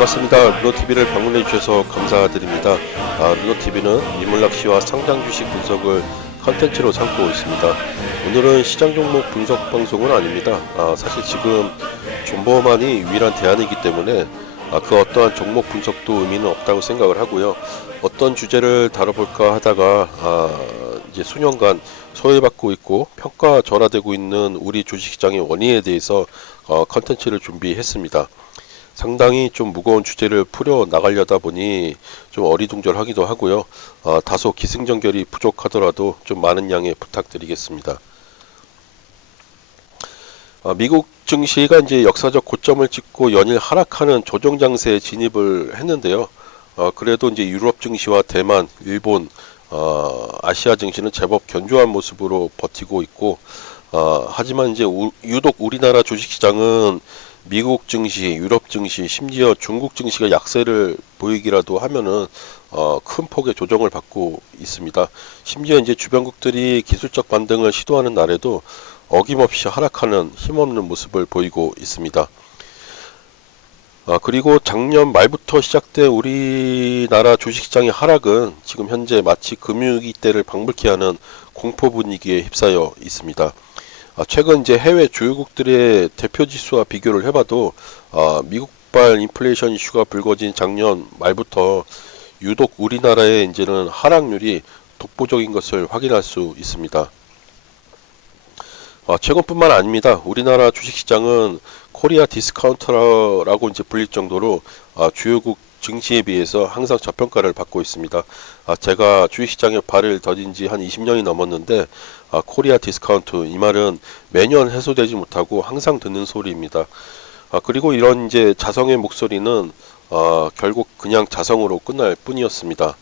반갑습니다. 르노TV를 방문해 주셔서 감사드립니다. 르노TV는 인물낚시와 상장 주식 분석을 컨텐츠로 삼고 있습니다. 오늘은 시장 종목 분석 방송은 아닙니다. 사실 지금 존버만이 유일한 대안이기 때문에 그 어떠한 종목 분석도 의미는 없다고 생각을 하고요. 어떤 주제를 다뤄볼까 하다가 이제 수년간 소외받고 있고 평가절하되고 있는 우리 주식시장의 원인에 대해서 컨텐츠를 준비했습니다. 상당히 좀 무거운 주제를 풀어 나가려다 보니 좀 어리둥절하기도 하고요. 다소 기승전결이 부족하더라도 좀 많은 양해 부탁드리겠습니다. 미국 증시가 이제 역사적 고점을 찍고 연일 하락하는 조정장세에 진입을 했는데요. 그래도 이제 유럽 증시와 대만, 일본, 아시아 증시는 제법 견조한 모습으로 버티고 있고, 하지만 이제 유독 우리나라 주식시장은 미국 증시, 유럽 증시, 심지어 중국 증시가 약세를 보이기라도 하면은 큰 폭의 조정을 받고 있습니다. 심지어 이제 주변국들이 기술적 반등을 시도하는 날에도 어김없이 하락하는 힘없는 모습을 보이고 있습니다. 그리고 작년 말부터 시작된 우리나라 주식시장의 하락은 지금 현재 마치 금융위기 때를 방불케 하는 공포 분위기에 휩싸여 있습니다. 최근 이제 해외 주요국들의 대표 지수와 비교를 해봐도 미국발 인플레이션 이슈가 불거진 작년 말부터 유독 우리나라의 이제는 하락률이 독보적인 것을 확인할 수 있습니다. 최근뿐만 아닙니다. 우리나라 주식시장은 코리아 디스카운터라고 이제 불릴 정도로 주요국 증시에 비해서 항상 저평가를 받고 있습니다. 제가 주식시장에 발을 더딘 지 한 20년이 넘었는데 코리아 디스카운트 이 말은 매년 해소되지 못하고 항상 듣는 소리입니다. 그리고 이런 이제 자성의 목소리는 결국 그냥 자성으로 끝날 뿐이었습니다.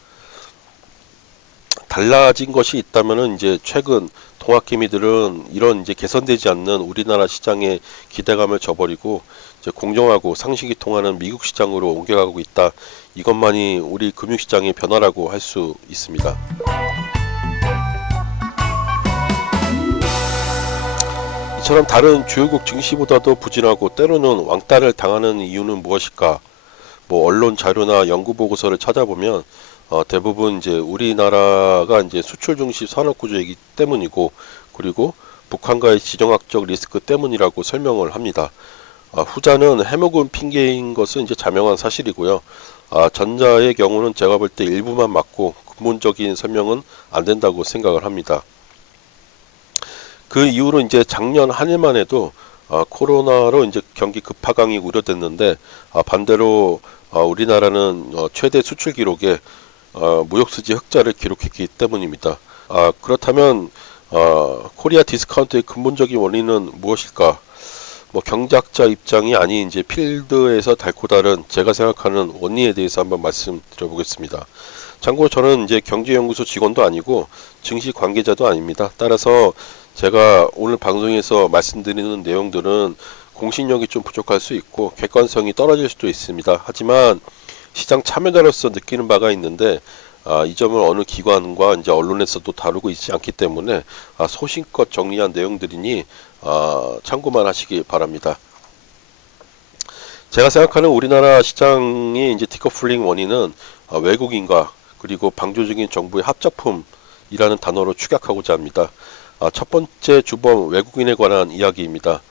달라진 것이 있다면은 이제 최근 동학개미들은 이런 이제 개선되지 않는 우리나라 시장의 기대감을 저버리고 이제 공정하고 상식이 통하는 미국 시장으로 옮겨가고 있다. 이것만이 우리 금융시장의 변화라고 할 수 있습니다. 이처럼 다른 주요국 증시보다도 부진하고 때로는 왕따를 당하는 이유는 무엇일까? 언론 자료나 연구 보고서를 찾아보면 대부분 이제 우리나라가 이제 수출 중심 산업 구조이기 때문이고, 그리고 북한과의 지정학적 리스크 때문이라고 설명을 합니다. 후자는 해묵은 핑계인 것은 이제 자명한 사실이고요. 전자의 경우는 제가 볼 때 일부만 맞고 근본적인 설명은 안 된다고 생각을 합니다. 그 이후로 이제 작년 한 해만 해도 코로나로 이제 경기 급하강이 우려됐는데, 반대로 우리나라는 최대 수출 기록에 무역수지 흑자를 기록했기 때문입니다. 그렇다면 코리아 디스카운트의 근본적인 원인은 무엇일까? 경제학자 입장이 아닌 이제 필드에서 달고 다른 제가 생각하는 원리에 대해서 한번 말씀드려보겠습니다. 참고로 저는 이제 경제연구소 직원도 아니고 증시 관계자도 아닙니다. 따라서 제가 오늘 방송에서 말씀드리는 내용들은 공신력이 좀 부족할 수 있고 객관성이 떨어질 수도 있습니다. 하지만 시장 참여자로서 느끼는 바가 있는데 이 점을 어느 기관과 이제 언론에서도 다루고 있지 않기 때문에 소신껏 정리한 내용들이니 참고만 하시기 바랍니다. 제가 생각하는 우리나라 시장의 이제 디커플링 원인은 외국인과 그리고 방조적인 정부의 합작품이라는 단어로 축약하고자 합니다. 첫 번째 주범 외국인에 관한 이야기입니다.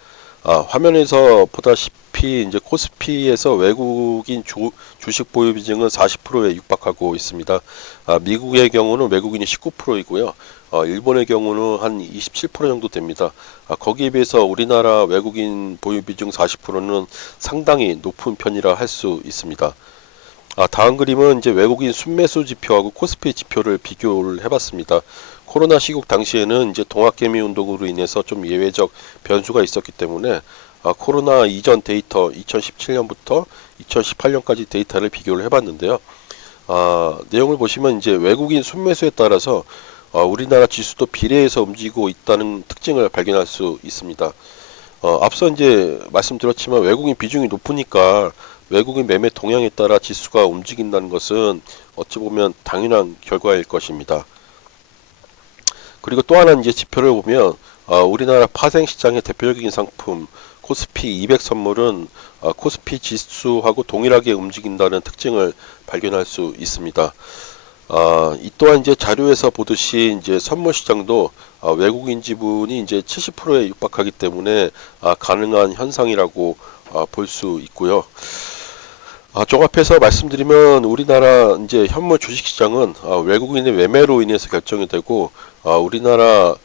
화면에서 보다시피 이제 코스피에서 외국인 주식 보유 비중은 40%에 육박하고 있습니다. 미국의 경우는 외국인이 19%이고요. 일본의 경우는 한 27% 정도 됩니다. 거기에 비해서 우리나라 외국인 보유 비중 40%는 상당히 높은 편이라 할 수 있습니다. 다음 그림은 이제 외국인 순매수 지표하고 코스피 지표를 비교를 해봤습니다. 코로나 시국 당시에는 이제 동학개미 운동으로 인해서 좀 예외적 변수가 있었기 때문에 코로나 이전 데이터 2017년부터 2018년까지 데이터를 비교를 해봤는데요. 내용을 보시면 이제 외국인 순매수에 따라서 우리나라 지수도 비례해서 움직이고 있다는 특징을 발견할 수 있습니다. 앞서 이제 말씀드렸지만 외국인 비중이 높으니까 외국인 매매 동향에 따라 지수가 움직인다는 것은 어찌 보면 당연한 결과일 것입니다. 그리고 또 하나 이제 지표를 보면 우리나라 파생시장의 대표적인 상품 코스피 200 선물은 코스피 지수하고 동일하게 움직인다는 특징을 발견할 수 있습니다. 이 또한 이제 자료에서 보듯이 이제 선물 시장도 외국인 지분이 이제 70%에 육박하기 때문에 가능한 현상이라고 볼 수 있고요. 종합해서 말씀드리면 우리나라 이제 현물 주식 시장은 외국인의 매매로 인해서 결정이 되고 우리나라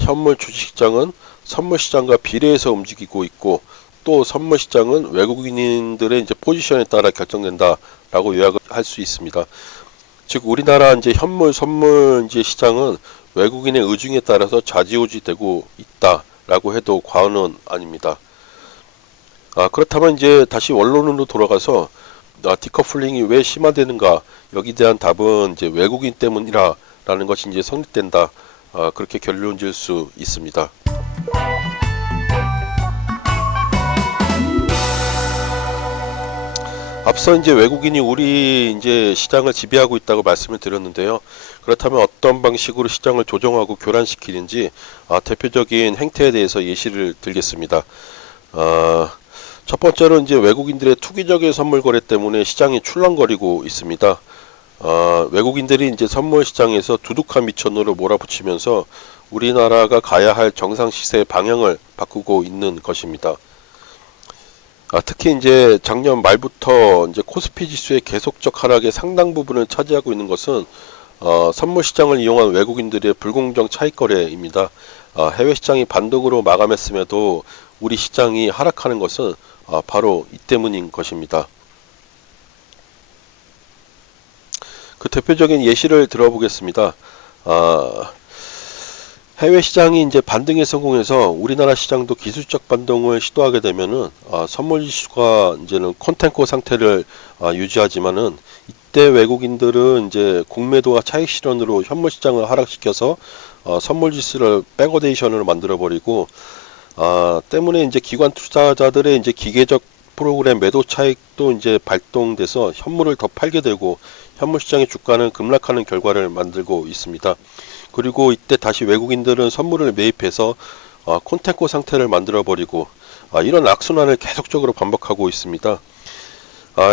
현물 주식 시장은 선물 시장과 비례해서 움직이고 있고 또 선물 시장은 외국인들의 이제 포지션에 따라 결정된다라고 요약을 할 수 있습니다. 즉 우리나라 이제 현물 선물 이제 시장은 외국인의 의중에 따라서 좌지우지되고 있다라고 해도 과언은 아닙니다. 그렇다면 이제 다시 원론으로 돌아가서 디커플링이 왜 심화되는가 여기 대한 답은 이제 외국인 때문이라라는 것이 이제 성립된다. 그렇게 결론 지을 수 있습니다. 앞서 이제 외국인이 우리 이제 시장을 지배하고 있다고 말씀을 드렸는데요. 그렇다면 어떤 방식으로 시장을 조정하고 교란시키는지 대표적인 행태에 대해서 예시를 들겠습니다. 첫 번째로 이제 외국인들의 투기적인 선물 거래 때문에 시장이 출렁거리고 있습니다. 외국인들이 이제 선물 시장에서 두둑한 미천으로 몰아붙이면서 우리나라가 가야 할 정상 시세의 방향을 바꾸고 있는 것입니다. 특히 이제 작년 말부터 이제 코스피 지수의 계속적 하락의 상당 부분을 차지하고 있는 것은 선물 시장을 이용한 외국인들의 불공정 차익 거래입니다. 해외 시장이 반등으로 마감했음에도 우리 시장이 하락하는 것은 바로 이 때문인 것입니다. 그 대표적인 예시를 들어보겠습니다. 해외 시장이 이제 반등에 성공해서 우리나라 시장도 기술적 반등을 시도하게 되면은 선물 지수가 이제는 컨텐코 상태를 유지하지만은 이때 외국인들은 이제 공매도와 차익 실현으로 현물 시장을 하락시켜서 선물 지수를 백어데이션으로 만들어 버리고 때문에 이제 기관 투자자들의 이제 기계적 프로그램 매도 차익도 이제 발동돼서 현물을 더 팔게 되고 현물 시장의 주가는 급락하는 결과를 만들고 있습니다. 그리고 이때 다시 외국인들은 선물을 매입해서 콘텐코 상태를 만들어 버리고 이런 악순환을 계속적으로 반복하고 있습니다.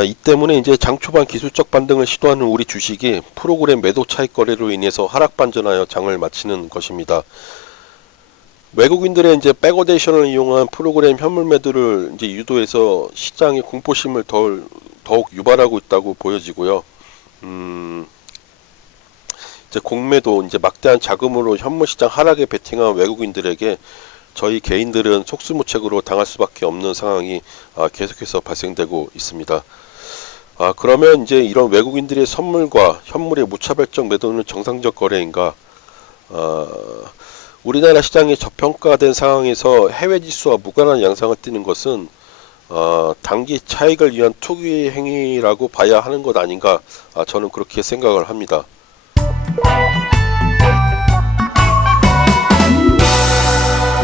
이 때문에 이제 장 초반 기술적 반등을 시도하는 우리 주식이 프로그램 매도 차익 거래로 인해서 하락 반전하여 장을 마치는 것입니다. 외국인들의 이제 백어데이션을 이용한 프로그램 현물 매도를 이제 유도해서 시장의 공포심을 더욱 유발하고 있다고 보여지고요. 이제 공매도 이제 막대한 자금으로 현물 시장 하락에 베팅한 외국인들에게 저희 개인들은 속수무책으로 당할 수밖에 없는 상황이 계속해서 발생되고 있습니다. 그러면 이제 이런 외국인들의 선물과 현물의 무차별적 매도는 정상적 거래인가? 우리나라 시장이 저평가된 상황에서 해외 지수와 무관한 양상을 띠는 것은 단기 차익을 위한 투기 행위라고 봐야 하는 것 아닌가? 저는 그렇게 생각을 합니다.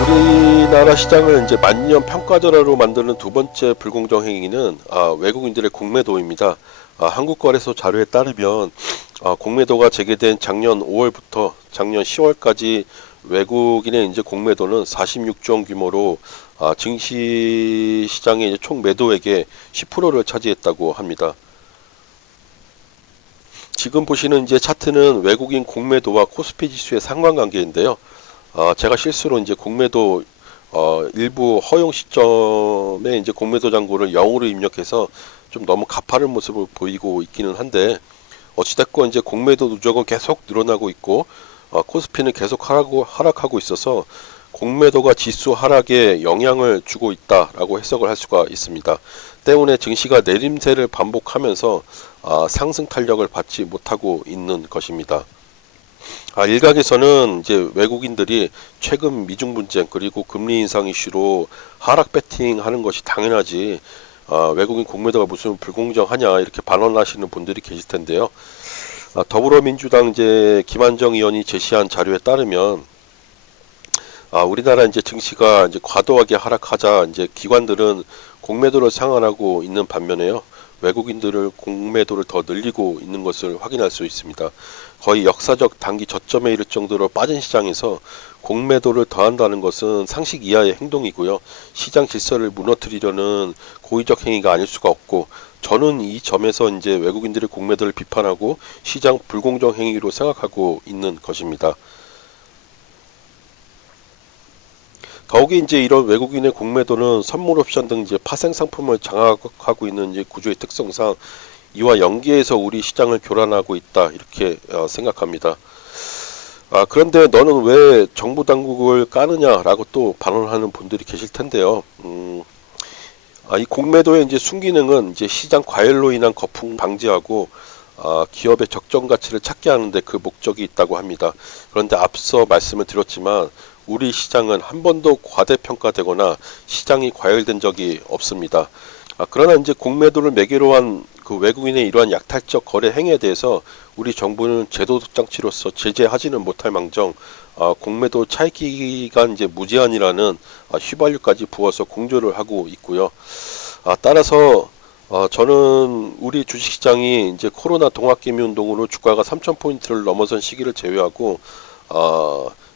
우리나라 시장을 이제 만년 평가절하로 만드는 두 번째 불공정 행위는 외국인들의 공매도입니다. 한국거래소 자료에 따르면 공매도가 재개된 작년 5월부터 작년 10월까지 외국인의 이제 공매도는 46조 원 규모로 증시 시장의 이제 총 매도액의 10%를 차지했다고 합니다. 지금 보시는 이제 차트는 외국인 공매도와 코스피 지수의 상관관계인데요. 제가 실수로 이제 공매도 일부 허용 시점에 이제 공매도 잔고를 0으로 입력해서 좀 너무 가파른 모습을 보이고 있기는 한데 어찌됐건 이제 공매도 누적은 계속 늘어나고 있고 코스피는 계속 하락하고 있어서 공매도가 지수 하락에 영향을 주고 있다라고 해석을 할 수가 있습니다. 때문에 증시가 내림세를 반복하면서 상승 탄력을 받지 못하고 있는 것입니다. 일각에서는 이제 외국인들이 최근 미중 분쟁 그리고 금리 인상 이슈로 하락 배팅하는 것이 당연하지 외국인 공매도가 무슨 불공정하냐 이렇게 반론하시는 분들이 계실 텐데요. 더불어민주당 이제 김한정 의원이 제시한 자료에 따르면 우리나라 이제 증시가 이제 과도하게 하락하자 이제 기관들은 공매도를 상환하고 있는 반면에요. 외국인들을 공매도를 더 늘리고 있는 것을 확인할 수 있습니다. 거의 역사적 단기 저점에 이를 정도로 빠진 시장에서 공매도를 더한다는 것은 상식 이하의 행동이고요. 시장 질서를 무너뜨리려는 고의적 행위가 아닐 수가 없고, 저는 이 점에서 이제 외국인들의 공매도를 비판하고 시장 불공정 행위로 생각하고 있는 것입니다. 더욱이 이제 이런 외국인의 공매도는 선물 옵션 등 이제 파생 상품을 장악하고 있는 이제 구조의 특성상 이와 연계해서 우리 시장을 교란하고 있다, 이렇게 생각합니다. 그런데 너는 왜 정부 당국을 까느냐라고 또 반론하는 분들이 계실 텐데요. 이 공매도의 이제 순기능은 이제 시장 과열로 인한 거품 방지하고 기업의 적정 가치를 찾게 하는데 그 목적이 있다고 합니다. 그런데 앞서 말씀을 드렸지만 우리 시장은 한 번도 과대평가되거나 시장이 과열된 적이 없습니다. 그러나 이제 공매도를 매개로 한 그 외국인의 이러한 약탈적 거래 행위에 대해서 우리 정부는 제도적 장치로서 제재하지는 못할 망정 공매도 차익 기간 이제 무제한이라는 휘발유까지 부어서 공조를 하고 있고요. 따라서 저는 우리 주식시장이 이제 코로나 동학개미 운동으로 주가가 3,000포인트를 넘어선 시기를 제외하고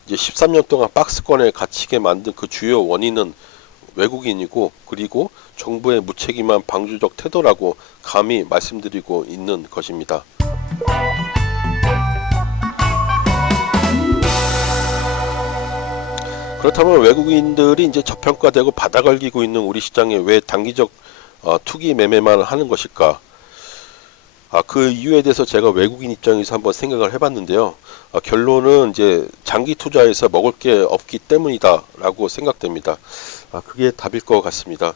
이제 13년 동안 박스권에 갇히게 만든 그 주요 원인은 외국인이고, 그리고 정부의 무책임한 방주적 태도라고 감히 말씀드리고 있는 것입니다. 그렇다면 외국인들이 이제 저평가되고 바닥을 기고 있는 우리 시장에 왜 단기적 투기 매매만 하는 것일까? 그 이유에 대해서 제가 외국인 입장에서 한번 생각을 해봤는데요. 결론은 이제 장기 투자에서 먹을 게 없기 때문이다라고 생각됩니다. 그게 답일 것 같습니다.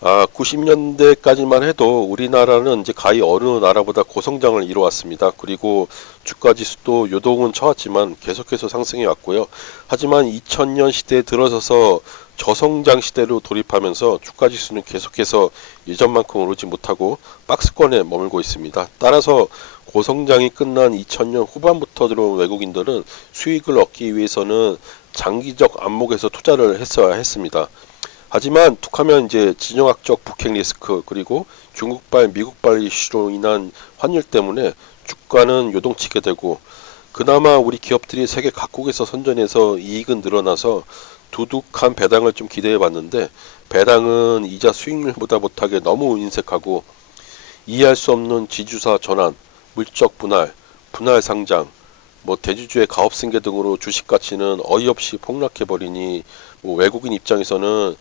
90년대까지만 해도 우리나라는 이제 가히 어느 나라보다 고성장을 이뤄왔습니다. 그리고 주가 지수도 요동은 쳐왔지만 계속해서 상승해 왔고요. 하지만 2000년 시대에 들어서서 저성장 시대로 돌입하면서 주가 지수는 계속해서 예전만큼 오르지 못하고 박스권에 머물고 있습니다. 따라서 고성장이 끝난 2000년 후반부터 들어온 외국인들은 수익을 얻기 위해서는 장기적 안목에서 투자를 했어야 했습니다. 하지만 툭하면 이제 진영학적 북핵 리스크, 그리고 중국발 미국발 이슈로 인한 환율 때문에 주가는 요동치게 되고, 그나마 우리 기업들이 세계 각국에서 선전해서 이익은 늘어나서 두둑한 배당을 좀 기대해 봤는데, 배당은 이자 수익률보다 못하게 너무 인색하고, 이해할 수 없는 지주사 전환, 물적 분할, 분할 상장, 대주주의 가업승계 등으로 주식 가치는 어이없이 폭락해버리니 외국인 입장에서는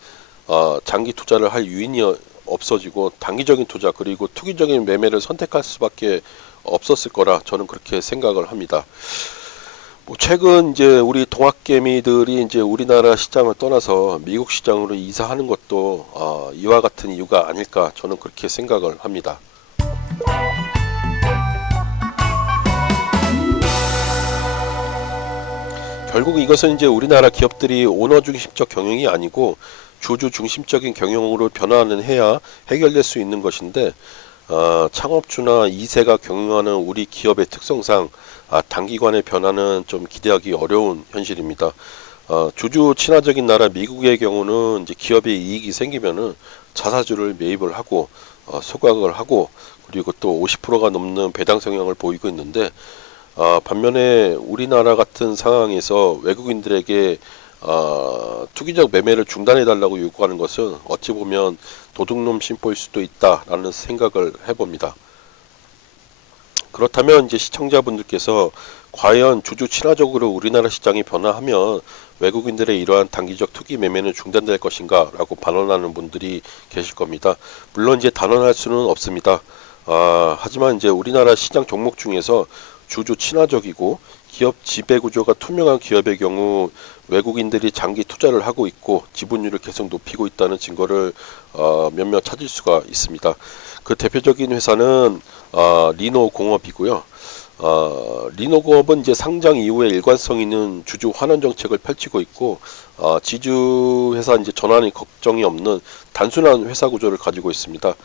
장기 투자를 할 유인이 없어지고 단기적인 투자, 그리고 투기적인 매매를 선택할 수밖에 없었을 거라 저는 그렇게 생각을 합니다. 최근 이제 우리 동학개미들이 이제 우리나라 시장을 떠나서 미국 시장으로 이사하는 것도 이와 같은 이유가 아닐까, 저는 그렇게 생각을 합니다. 결국 이것은 이제 우리나라 기업들이 오너 중심적 경영이 아니고 주주 중심적인 경영으로 변화는 해야 해결될 수 있는 것인데, 창업주나 2세가 경영하는 우리 기업의 특성상 단기간의 변화는 좀 기대하기 어려운 현실입니다. 주주 친화적인 나라 미국의 경우는 이제 기업의 이익이 생기면은 자사주를 매입을 하고 소각을 하고, 그리고 또 50%가 넘는 배당 성향을 보이고 있는데, 반면에 우리나라 같은 상황에서 외국인들에게 투기적 매매를 중단해달라고 요구하는 것은 어찌 보면 도둑놈 심보일 수도 있다라는 생각을 해봅니다. 그렇다면 이제 시청자분들께서 과연 주주 친화적으로 우리나라 시장이 변화하면 외국인들의 이러한 단기적 투기 매매는 중단될 것인가 라고 반론하는 분들이 계실 겁니다. 물론 이제 단언할 수는 없습니다. 하지만 이제 우리나라 시장 종목 중에서 주주 친화적이고 기업 지배 구조가 투명한 기업의 경우 외국인들이 장기 투자를 하고 있고 지분율을 계속 높이고 있다는 증거를 몇몇 찾을 수가 있습니다. 그 대표적인 회사는 리노공업이고요. 리노공업은 이제 상장 이후에 일관성 있는 주주 환원 정책을 펼치고 있고, 지주 회사 이제 전환이 걱정이 없는 단순한 회사 구조를 가지고 있습니다.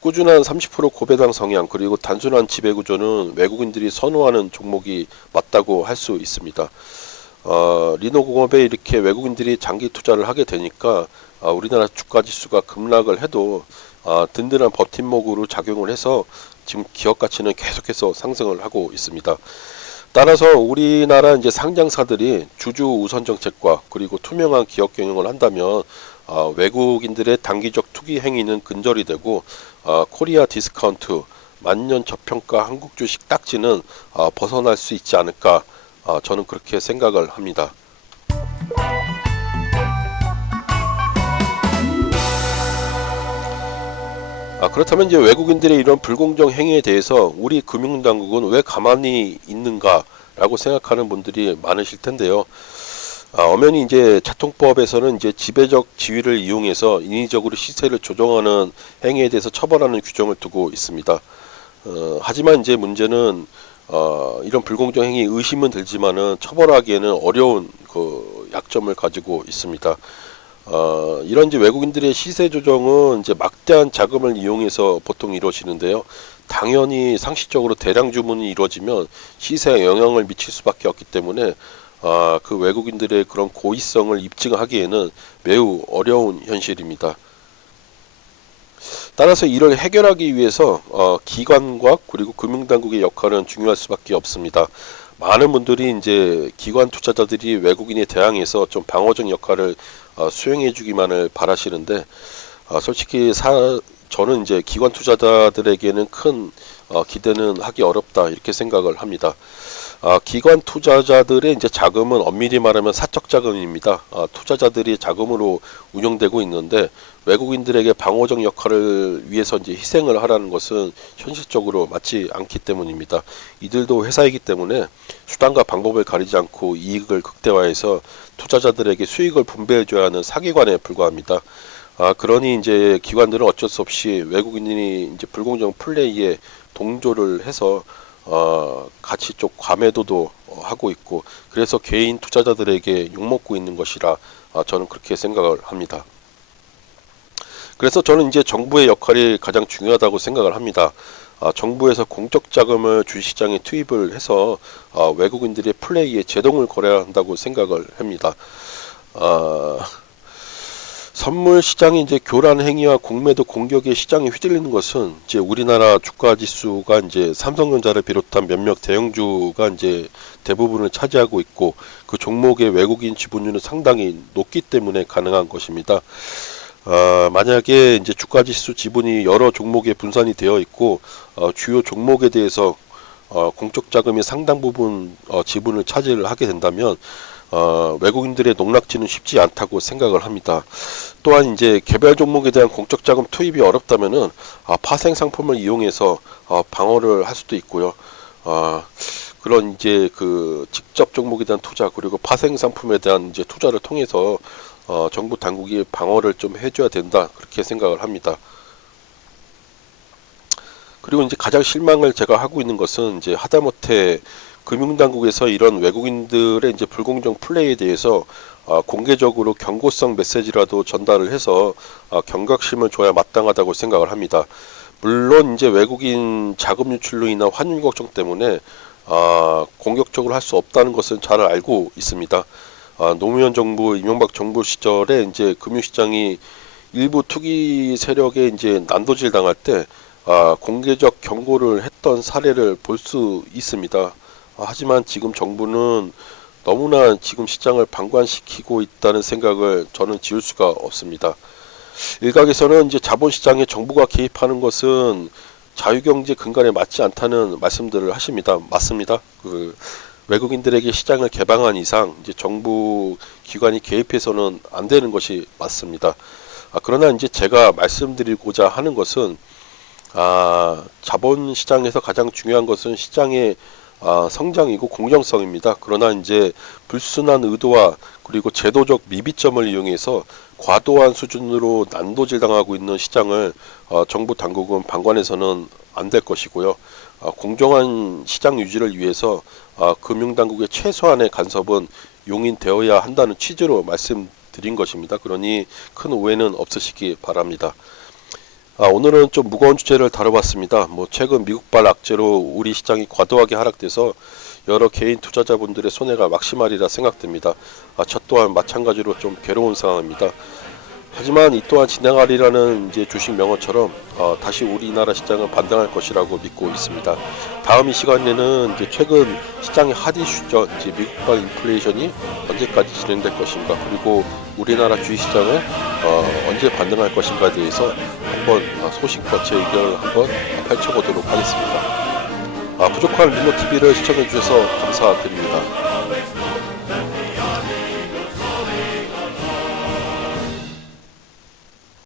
꾸준한 30% 고배당 성향, 그리고 단순한 지배 구조는 외국인들이 선호하는 종목이 맞다고 할 수 있습니다. 리노공업에 이렇게 외국인들이 장기 투자를 하게 되니까 우리나라 주가 지수가 급락을 해도 든든한 버팀목으로 작용을 해서 지금 기업 가치는 계속해서 상승을 하고 있습니다. 따라서 우리나라 이제 상장사들이 주주 우선 정책과 그리고 투명한 기업 경영을 한다면 외국인들의 단기적 투기 행위는 근절이 되고 코리아 디스카운트 만년 저평가 한국 주식 딱지는 벗어날 수 있지 않을까 저는 그렇게 생각을 합니다. 그렇다면 이제 외국인들의 이런 불공정 행위에 대해서 우리 금융당국은 왜 가만히 있는가라고 생각하는 분들이 많으실 텐데요. 엄연히 이제 자통법에서는 이제 지배적 지위를 이용해서 인위적으로 시세를 조정하는 행위에 대해서 처벌하는 규정을 두고 있습니다. 하지만 이제 문제는 이런 불공정 행위 의심은 들지만은 처벌하기에는 어려운 그 약점을 가지고 있습니다. 이런 이제 외국인들의 시세 조정은 이제 막대한 자금을 이용해서 보통 이루어지는데요. 당연히 상식적으로 대량 주문이 이루어지면 시세에 영향을 미칠 수밖에 없기 때문에 그 외국인들의 그런 고의성을 입증하기에는 매우 어려운 현실입니다. 따라서 이를 해결하기 위해서 기관과 그리고 금융당국의 역할은 중요할 수밖에 없습니다. 많은 분들이 이제 기관 투자자들이 외국인에 대항해서 좀 방어적 역할을 수행해 주기만을 바라시는데 솔직히 저는 이제 기관 투자자들에게는 큰 기대는 하기 어렵다 이렇게 생각을 합니다. 기관 투자자들의 이제 자금은 엄밀히 말하면 사적 자금입니다. 투자자들이 자금으로 운영되고 있는데 외국인들에게 방어적 역할을 위해서 이제 희생을 하라는 것은 현실적으로 맞지 않기 때문입니다. 이들도 회사이기 때문에 수단과 방법을 가리지 않고 이익을 극대화해서 투자자들에게 수익을 분배해줘야 하는 사기관에 불과합니다. 그러니 이제 기관들은 어쩔 수 없이 외국인이 이제 불공정 플레이에 동조를 해서 가치 쪽 과매도도 하고 있고 그래서 개인 투자자들에게 욕먹고 있는 것이라 저는 그렇게 생각을 합니다. 그래서 저는 이제 정부의 역할이 가장 중요하다고 생각을 합니다. 정부에서 공적 자금을 주식시장에 투입을 해서 외국인들의 플레이에 제동을 걸어야 한다고 생각을 합니다. 선물 시장이 이제 교란 행위와 공매도 공격의 시장에 휘둘리는 것은 이제 우리나라 주가 지수가 이제 삼성전자를 비롯한 몇몇 대형주가 이제 대부분을 차지하고 있고 그 종목의 외국인 지분율은 상당히 높기 때문에 가능한 것입니다. 만약에 이제 주가 지수 지분이 여러 종목에 분산이 되어 있고 주요 종목에 대해서 공적 자금이 상당 부분 지분을 차지를 하게 된다면 외국인들의 농락지는 쉽지 않다고 생각을 합니다. 또한 이제 개별 종목에 대한 공적 자금 투입이 어렵다면은 파생 상품을 이용해서 방어를 할 수도 있고요. 그런 이제 그 직접 종목에 대한 투자 그리고 파생 상품에 대한 이제 투자를 통해서 정부 당국이 방어를 좀 해줘야 된다 그렇게 생각을 합니다. 그리고 이제 가장 실망을 제가 하고 있는 것은 이제 하다못해 금융당국에서 이런 외국인들의 이제 불공정 플레이에 대해서 공개적으로 경고성 메시지라도 전달을 해서 경각심을 줘야 마땅하다고 생각을 합니다. 물론 이제 외국인 자금 유출로 인한 환율 걱정 때문에 공격적으로 할 수 없다는 것은 잘 알고 있습니다. 노무현 정부, 이명박 정부 시절에 이제 금융시장이 일부 투기 세력에 이제 난도질 당할 때 공개적 경고를 했던 사례를 볼 수 있습니다. 하지만 지금 정부는 너무나 지금 시장을 방관시키고 있다는 생각을 저는 지울 수가 없습니다. 일각에서는 이제 자본시장에 정부가 개입하는 것은 자유경제 근간에 맞지 않다는 말씀들을 하십니다. 맞습니다. 외국인들에게 시장을 개방한 이상 이제 정부 기관이 개입해서는 안 되는 것이 맞습니다. 그러나 이제 제가 말씀드리고자 하는 것은 자본시장에서 가장 중요한 것은 시장의 성장이고 공정성입니다. 그러나 이제 불순한 의도와 그리고 제도적 미비점을 이용해서 과도한 수준으로 난도질 당하고 있는 시장을 정부 당국은 방관해서는 안 될 것이고요. 공정한 시장 유지를 위해서 금융당국의 최소한의 간섭은 용인되어야 한다는 취지로 말씀드린 것입니다. 그러니 큰 오해는 없으시기 바랍니다. 오늘은 좀 무거운 주제를 다뤄봤습니다. 최근 미국발 악재로 우리 시장이 과도하게 하락돼서 여러 개인 투자자분들의 손해가 막심하리라 생각됩니다. 저 또한 마찬가지로 좀 괴로운 상황입니다. 하지만 이 또한 진행하리라는 이제 주식 명언처럼 다시 우리나라 시장은 반등할 것이라고 믿고 있습니다. 다음 이 시간에는 이제 최근 시장의 핫 이슈죠. 이제 미국발 인플레이션이 언제까지 진행될 것인가, 그리고 우리나라 주식시장은 언제 반등할 것인가에 대해서 한번 소식과 제 의견을 한번 펼쳐보도록 하겠습니다. 부족한 릴로TV를 시청해주셔서 감사드립니다.